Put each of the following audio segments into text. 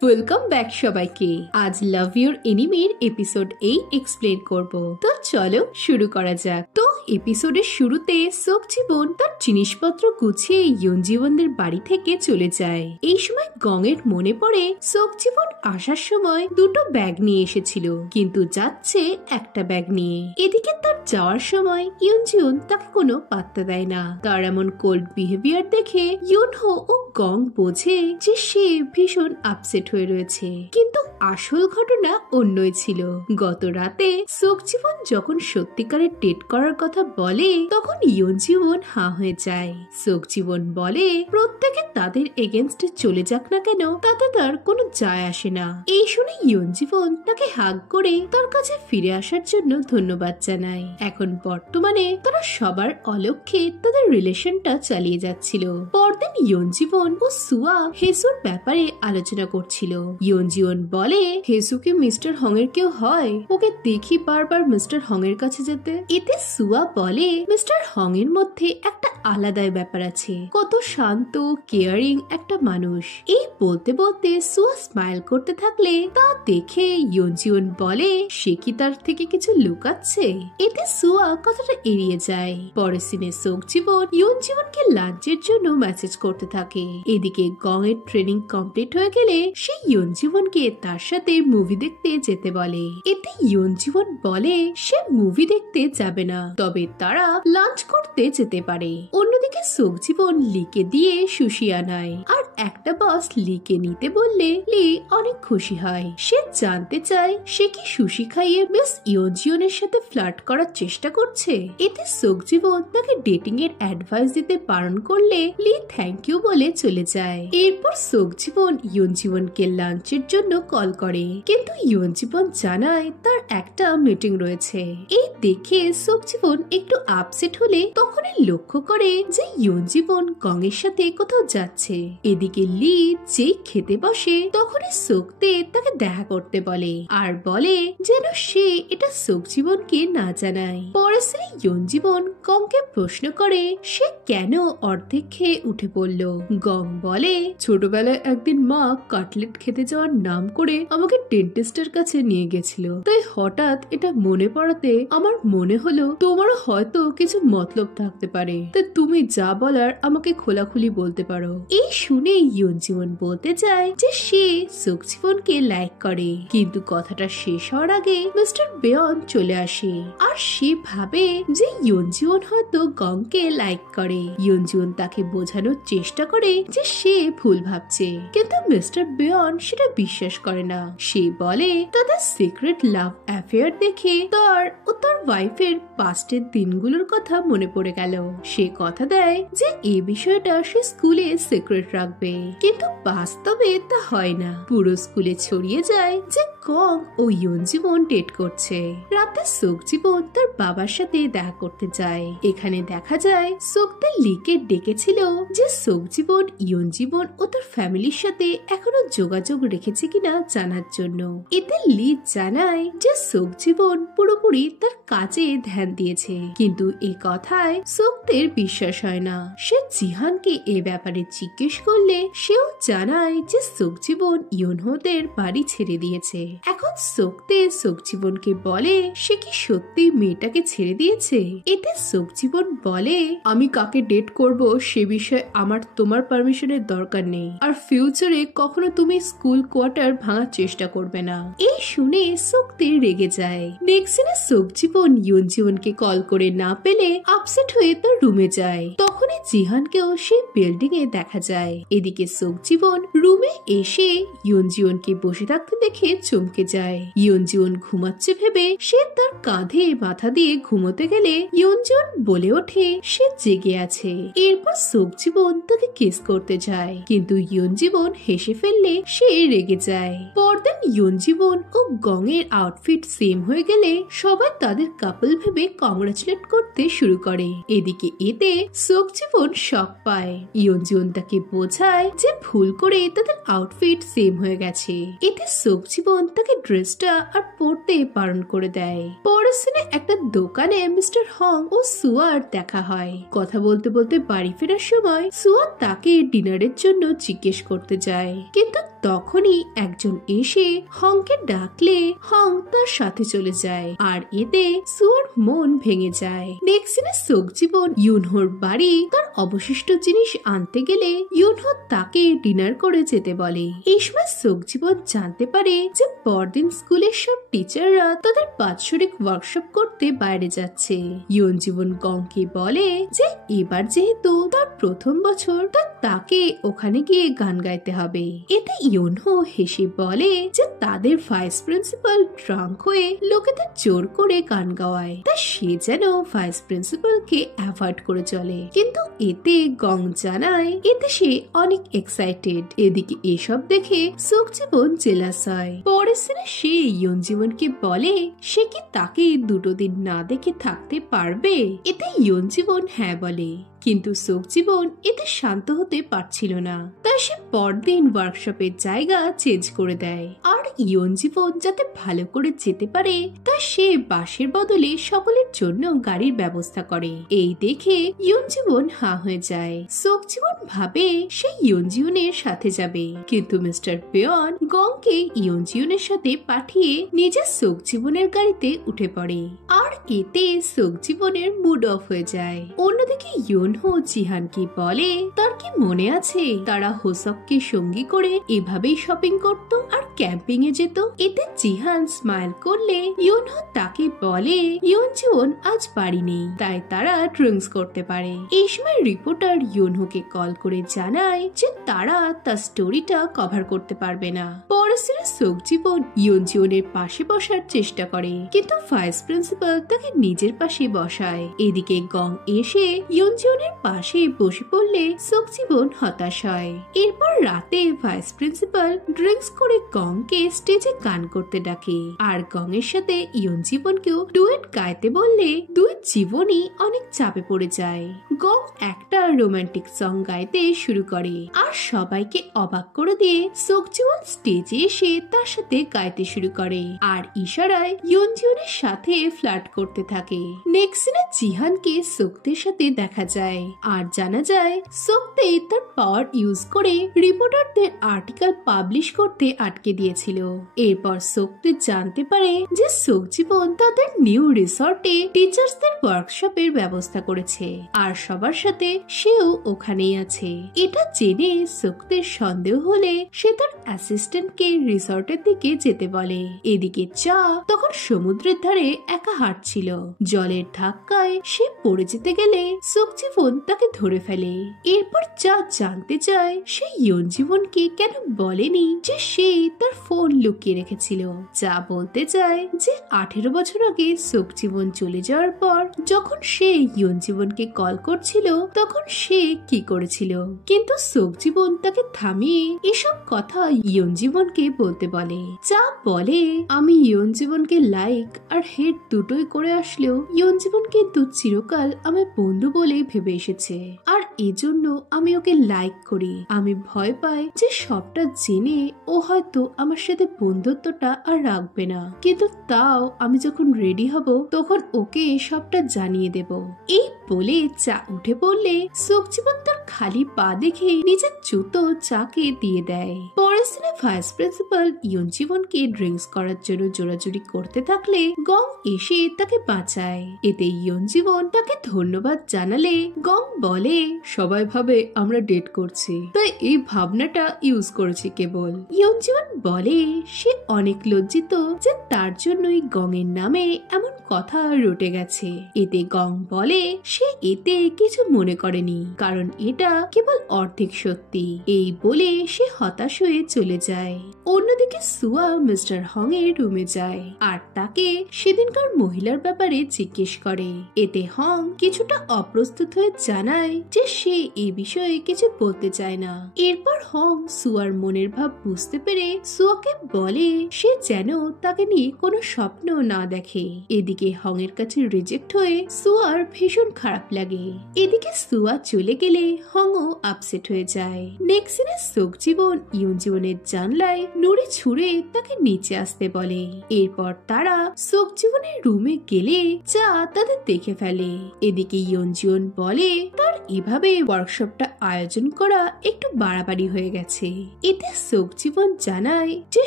Welcome back সবাইকে। আজ love your এনিমির episode 8 explain করব। তো চলো শুরু করা যাক। তো এপিসোডের শুরুতে সোকজিবন তার জিনিসপত্র গুছিয়ে ইয়ঞ্জিবনদের বাড়ি থেকে চলে যায়। এই সময় গংয়ের মনে পড়ে সোকজিবন আসার সময় দুটো ব্যাগ নিয়ে এসেছিল, কিন্তু যাচ্ছে একটা ব্যাগ নিয়ে। এদিকে তার যাওয়ার সময় ইয়ঞ্জিউন তাকে কোনো পাত্তা দেয় না। তার এমন কোল্ড বিহেভিয়ার দেখে ইয়ুনহো ও গং বোঝে যে সে ভীষণ আপসেট হয়ে রয়েছে, কিন্তু আসল ঘটনা অন্যই ছিল। গত রাতে সোকজিবন যখন সত্যিকারের ডেট করার কথা বলে তখন ইয়ঞ্জিবন হাঁ হয়ে যায়। সোকজিবন বলে প্রত্যেকে তাদের এগেনস্টে চলে যাক না কেন তাতে তার কোনো যায় আসে না। এই শুনে ইয়ঞ্জিবন তাকে হাগ করে তার কাছে ফিরে আসার জন্য ধন্যবাদ জানায়। এখন বর্তমানে তারা সবার অলক্ষ্যে তাদের রিলেশনটা চালিয়ে যাচ্ছিল। পরদিন ইয়ঞ্জিবন ও সুয়া হেসুর ব্যাপারে আলোচনা করছিল। ইয়ঞ্জিবন বলে হেসুকে মিস্টার হং এর কেউ হয়, ওকে দেখি বারবার মিস্টার হং এর কাছে যেতে। এতে সুয়া বলে মিস্টার হং এর মধ্যে একটা আলাদাই ব্যাপার আছে, কত শান্ত কেয়ারিং একটা মানুষ। এই বলতে বলতে সুয়া স্মাইল করতে থাকলে তা দেখে ইয়ঞ্জিবন বলে সে কি তার থেকে কিছু লুকাচ্ছে। এতে সুয়া কথাটা এড়িয়ে যায়। পরের সিনে সোকজিবন ইয়ঞ্জিবনকে লাঞ্চের জন্য মেসেজ করতে থাকে। এদিকে গং এর ট্রেনিং কমপ্লিট হয়ে গেলে সে ইয়ঞ্জিবনকে তার সাথে মুভি দেখতে যেতে বলে। এতে ইয়ঞ্জিবন বলে সে মুভি দেখতে যাবে না, তবে তারা লাঞ্চ করতে যেতে পারে। অন্যদিকে সোকজিবন লিকে দিয়ে সুশি আনায়, আর একটা বস লিকে নিতে বললে লি অনেক খুশি হয়। সে জানতে চায় সে কি সুশি খাইয়ে মিস ইয়ঞ্জিবনের সাথে ফ্লার্ট করার চেষ্টা করছে। এতে সোকজিবন তাকে ডেটিং এর অ্যাডভাইস দিতে বারণ করলে লি থ্যাংক ইউ বলে চলে যায়। এরপর সোকজিবন ইয়ঞ্জিবনকে লাঞ্চের জন্য কল করে, কিন্তু ইয়ঞ্জিবন জানায় তার একটা মিটিং রয়েছে। এই দেখে সোকজিবন একটু আপসেট হলে তখনই লক্ষ্য করে যে ইয়ঞ্জিবন গং এর সাথে কোথাও যাচ্ছে। এদিকে লি যেই খেতে বসে তখনই সোকতে তাকে দেখা করতে বলে, আর বলে যেন সে এটা সোকজিবনকে না জানায়। পরে শ্রী ইয়ঞ্জিবন গংকে প্রশ্ন করে সে কেন অর্ধেক খেয়ে উঠে পড়ল। গং বলে ছোটবেলায় একদিন মা কাটলেট খেতে যাওয়ার নাম করে আমাকে ডেন্টিস্টের কাছে নিয়ে গেছিল, তাই হঠাৎ এটা মনে পড়াতে আমার মনে হলো তোমারও হয়তো কিছু মতলব থাকতে পারে, তাই তুমি যা বলার আমাকে খোলাখুলি বলতে পারো। এই শুনে ইয়ঞ্জিবন বলতে চায় যে সে সোকজিবনকে লাইক করে, কিন্তু কথাটা শেষ হওয়ার আগে মিস্টার বেয়ন চলে আসে, আর সে ভাবে যে ইয়ঞ্জিবন হয়তো গংকে লাইক করে। ইয়ঞ্জিবন তাকে বোঝানোর চেষ্টা করে যে সে ভুল ভাবছে, কিন্তু মিস্টার বেয়ন সেটা বিশ্বাস করে না। সে বলে তাদের সিক্রেট লাভ অ্যাফেয়ার দেখে তার ও তার ওয়াইফের পাস্টের দিনগুলোর কথা মনে পড়ে গেল। সে কথা দেয় যে এই বিষয়টা সে স্কুলে সিক্রেট রাখবে, কিন্তু বাস্তবে তা হয় না। পুরো স্কুলে ছড়িয়ে যায় যে গং ও ইয়ঞ্জিবন ডেট করছে। রাতে সোকজিবন তার বাবার সাথে দেখা করতে যায়। এখানে দেখা যায় সোকতে লিকে ডেকেছিল যে সোকজিবন ইয়ঞ্জিবন ও তার ফ্যামিলির সাথে এখনো যোগাযোগ রেখেছে কিনা জানার জন্য। এতে লি জানায় যে সোকজিবন পুরোপুরি তার কাজে ধ্যান দিয়েছে, কিন্তু এ কথায় সোকতের বিশ্বাস হয় না। সে জিহানকে এ ব্যাপারে জিজ্ঞেস করলে সেও জানায় যে সোকজিবন ইয়ুনহোদের বাড়ি ছেড়ে দিয়েছে। এখন সোকতে সোকজিবনকে বলে সে কি সত্যি মেয়েটাকে ছেড়ে দিয়েছে। এতে সোকজিবন বলে আমি কাকে ডেট করব সে বিষয়ে আমার তোমার পারমিশনের দরকার নেই, আর ফিউচারে কখনো তুমি স্কুল কোয়ার্টার ভাঙার চেষ্টা করবে না। এই শুনে সোকতে রেগে যায়। নেক্সট দিনে সোকজিবন ইয়ঞ্জিবনকে কল করে না পেলে আপসেট হয়ে তার রুমে যায়। তখনই জিহানকেও সেই বিল্ডিং এ দেখা যায়। এদিকে সোকজিবন রুমে এসে ইয়ঞ্জিবনকে বসে থাকতে দেখে চমকে যায়। ইয়ঞ্জিবন ঘুমাচ্ছে ভেবে সে তার কাঁধে মাথা দিয়ে ঘুমোতে গেলে ইয়ঞ্জিবন বলে ওঠে সে জেগে আছে। এরপর সোকজিবন তাকে কিস করতে যায়, কিন্তু ইয়ঞ্জিবন হেসে ফেললে সে রেগে যায়। পরদিন ইয়ঞ্জিবন ও গং এর আউটফিট সেম হয়ে গেলে সবাই তাদের কাপল ভেবে কংগ্রাচুলেট করতে শুরু করে। এদিকে এতে সোকজিবন শক পায়। ইয়ঞ্জিবন তাকে বোঝায় যে ভুল করে তাদের আউটফিট সেম হয়ে গেছে। এতে সোকজিবন তাকে ড্রেসটা আর পরতে বারণ করে দেয়। পরের সিনে একটা দোকানে মিস্টার হং ও সুয়ার দেখা হয়। কথা বলতে বলতে বাড়ি ফেরার সময় সুয়া তাকে ডিনারের জন্য জিজ্ঞেস করতে যায়, কিন্তু তখনই একজন এসে হংকে ডাকলে হং তার সাথে চলে যায় আর এতে সুয়ার মন ভেঙে যায়। নেক্সট সিনে সোকজিবন ইউনহোর বাড়ি তার অবশিষ্ট জিনিস আনতে গেলে ইউনহো তাকে ডিনার করে যেতে বলে। এই সময় সোকজিবন জানতে পারে যে পরদিন স্কুলের সব টিচাররা তাদের বাৎসরিক ওয়ার্কশপ করতে বাইরে যাচ্ছে। ইয়ঞ্জিবন গংকে বলে যে এবার যেহেতু তার প্রথম বছর তাকে ওখানে গিয়ে গান গাইতে হবে। এতে ইয়নহো হেসে বলে যে তাদের ভাইস প্রিন্সিপাল ড্রাঙ্ক হয়ে লোকেদের জোর করে গান গাওয়ায়, তাই সে যেন ভাইস প্রিন্সিপালকে অ্যাভয়েড করে চলে। কিন্তু এতে গং জানায় এতে সে অনেক এক্সাইটেড। এদিকে এসব দেখে সোকজিবন জেলাস হয়। পরের সিনে সে ইয়ঞ্জিবনকে বলে সে কি তাকে 2 দিন না দেখে থাকতে পারবে। এতে ইয়ঞ্জিবন হ্যাঁ বলে, কিন্তু সোকজিবন এতে শান্ত হতে পারছিল না, তাই সে পরদিন ওয়ার্কশপের জায়গা চেঞ্জ করে দেয়। আর ইয়ঞ্জিবন যাতে ভালো করে যেতে পারে তাই সে বাসের বদলে সকলের জন্য গাড়ির ব্যবস্থা করে। এই দেখে ইয়ঞ্জিবন হা হয়ে যায়। সোকজিবন ভাবে সে ইয়ঞ্জিউনের সাথে যাবে, কিন্তু মিস্টার পেয়ন গংকে ইয়ঞ্জিউনের সাথে পাঠিয়ে নিজে সোকজিবনের গাড়িতে উঠে পড়ে। আর এতে সোকজিবনের মুড অফ হয়ে যায়। অন্যদিকে ইয়নহো জিহানকে বলে তার কি মনে আছে তারা হোসককে সঙ্গী করে এভাবেই শপিং করত আর ক্যাম্পিং এ যেত। এতে জিহান স্মাইল করলে ইয়নহো তাকে বলে ইয়ঞ্জিউন আজ বাড়ি নেই, তাই তারা ড্রিঙ্কস করতে পারে। এই সময় রিপোর্টার ইয়নহোকে কল করে জানায় যে তারা তার স্টোরিটা কভার করতে পারবে না। পরের সিনে সোকজিবন ইয়ঞ্জিউনের পাশে বসার চেষ্টা করে, কিন্তু ভাইস প্রিন্সিপাল তাকে নিজের পাশে বসায়। এদিকে গং এসে ইয়ঞ্জিউনের পাশে বসে পড়লে সোকজিবন হতাশ হয়। এরপর রাতে ভাইস প্রিন্সিপাল ড্রিঙ্কস করে গংকে স্টেজে গান করতে ডাকে আর গং এর সাথে ইয়ঞ্জিবনকেও ডুয়েট গাইতে বললে দুই জীবনই অনেক চাপে পড়ে যায়। গং একটা রোমান্টিক সং গাইতে শুরু করে আর সবাইকে অবাক করে দিয়ে সোকজিবন স্টেজে এসে তার সাথে গাইতে শুরু করে আর ইশারায় ইয়ঞ্জিউনের সাথে ফ্লার্ট করতে থাকে। নেক্সট সিনে জিহানকে সোকতের সাথে দেখা যায় আর জানা যায় সোকতে তার পাওয়ার ইউজ করে রিপোর্টারদের আর্টিকেল পাবলিশ করতে আটকে দিয়েছিল। এরপর সোকতে জানতে পারে যে সোকজিবন তাদের নিউ রিসর্টে টিচার্সদের ওয়ার্কশপের ব্যবস্থা করেছে আর সবার সাথে সেও ওখানেই আছে। এটা জেনে সোকতের সন্দেহ হলে সে তার অ্যাসিস্ট্যান্টকে রিসর্টের দিকে যেতে বলে। এদিকে চা তখন সমুদ্রের ধারে একা হাঁটছিল। জলের ধাক্কায় সে পড়ে যেতে গেলে সোকজিবন তাকে ধরে ফেলে। এরপর চা জানতে চায় সে ইয়ঞ্জিবনকে কেন বলেনি যে সে তার ফোন লুকিয়ে রেখেছিল। চা বলতে চায় যে 18 বছর আগে সোকজিবন চলে যাওয়ার পর যখন সে ইয়ঞ্জিবনকে কল করছিল তখন সে কি করেছিল, কিন্তু সোকজিবন তাকে থামিয়ে এসব কথা ইয়ঞ্জিবনকে বলতে বলে। চা বলে আমি ইয়ঞ্জিবনকে লাইক আর হেট দুটোই করে আসলেও ইয়ঞ্জিবন কিন্তু চিরকাল আমার বন্ধু বলে ভেবে এসেছে আর এজন্য আমি ওকে লাইক করি। আমি ভয় পাই যে সবটা জেনে ও হয়তো আমার সাথে বন্ধুত্বটা আর রাখবে না, কিন্তু তাও আমি যখন রেডি হব তখন ওকে সবটা জানিয়ে দেব। এই বলে চা উঠে পড়লে সোকজিবন তার খালি পা দেখে নিজের জুতো চাকে দিয়ে দেয়। পরের সিনে ভাইস প্রিন্সিপাল ইয়ঞ্জিবনকে ড্রিঙ্কস করার জন্য জোরাজুরি করতে থাকলে গং এসে তাকে বাঁচায়। এতে ইয়ঞ্জিবন তাকে ধন্যবাদ জানালে গং বলে সবাই ভাবে আমরা ডেট করছি, তাই এই ভাবনাটা ইউজ করেছি কেবল। ইয়ঞ্জিবন বলে সে অনেক লজ্জিত যে তার জন্যই গং এর নামে এমন কথা রটে গেছে। এতে গং বলে সে এতে কিছু মনে করেনি, কারণ এটা এটা কেবল অর্ধেক সত্যি। এই বলে সে হতাশ হয়ে চলে যায়। অন্যদিকে সুয়া মিস্টার হং এর রুমে যায় আর তাকে সেদিনকার মহিলার ব্যাপারে জিজ্ঞেস করে। এতে হং কিছুটা অপ্রস্তুত হয়ে জানায় যে সে এ বিষয়ে কিছু বলতে চায় না। এরপর হং সুয়ার মনের ভাব বুঝতে পেরে সুয়াকে বলে সে যেন তাকে নিয়ে কোনো স্বপ্ন না দেখে। এদিকে হং এর কাছে রিজেক্ট হয়ে সুয়ার ভীষণ খারাপ লাগে। এদিকে সুয়া চলে গেলে হংও আপসেট হয়ে যায়। নেক্সট সিনে সোকজিবন ইয়ুনজিবনের জানলায় নুড়ি ছুঁড়ে তাকে নিচে আসতে বলে। এরপর তারা সোকজিবনের রুমে গেলে যা তাদের দেখে ফেলে। এদিকে ইয়ুনজিবন বলে তার এভাবে ওয়ার্কশপটা আয়োজন করা একটু বাড়াবাড়ি হয়ে গেছে। এতে সোকজিবন জানায় যে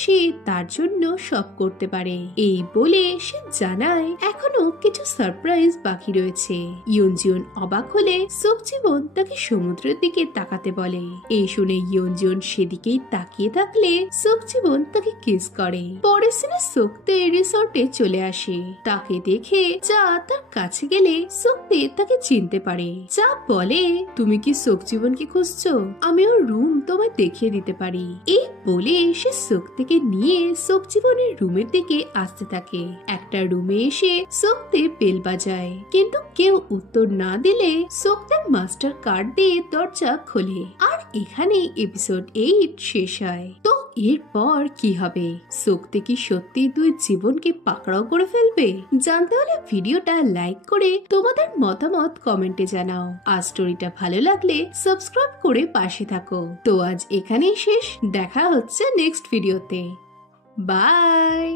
সে তার জন্য সব করতে পারে। এই বলে সে জানায় এখনো কিছু সারপ্রাইজ বাকি রয়েছে। ইয়ুনজিবন অবাক হলে সোকজিবন তাকে সমুদ্রের দিকে তাকাতে বলে। এই শুনে ইয়ুনজিবন সেদিকেই তাকিয়ে থাকলে সোকজিবন তাকে কিস করে। পরের সিনে সোকতে রিসর্টে চলে আসে। তাকে দেখে যা তার কাছে গেলে সোকতে তাকে চিনতে পারে। যা বলে তুমি কি সোকজিবনকে খুঁজছো? আমি ওর রুম তোমায় দেখিয়ে দিতে পারি। এই বলে সে সোকতেকে নিয়ে সোকজিবনের রুমের দিকে আসতে থাকে। একটা রুমে এসে সোকতে বেল বাজায়, কিন্তু কেউ উত্তর না দিলে সোকতে মাস্টার কার্ড দিয়ে দরজা খোলে। আর এখানে এপিসোড 8 শেষ হয়। তো এরপর কি হবে? সোকতে কি সত্যি দুই জীবনকে পাকড়াও করে ফেলবে? জানতে হলে ভিডিওটা লাইক করে তোমাদের মতামত কমেন্টে জানাও। আর স্টোরিটা ভালো লাগলে সাবস্ক্রাইব করে পাশে থাকো। তো আজ এখানেই শেষ, দেখা হচ্ছে নেক্সট ভিডিওতে। বাই।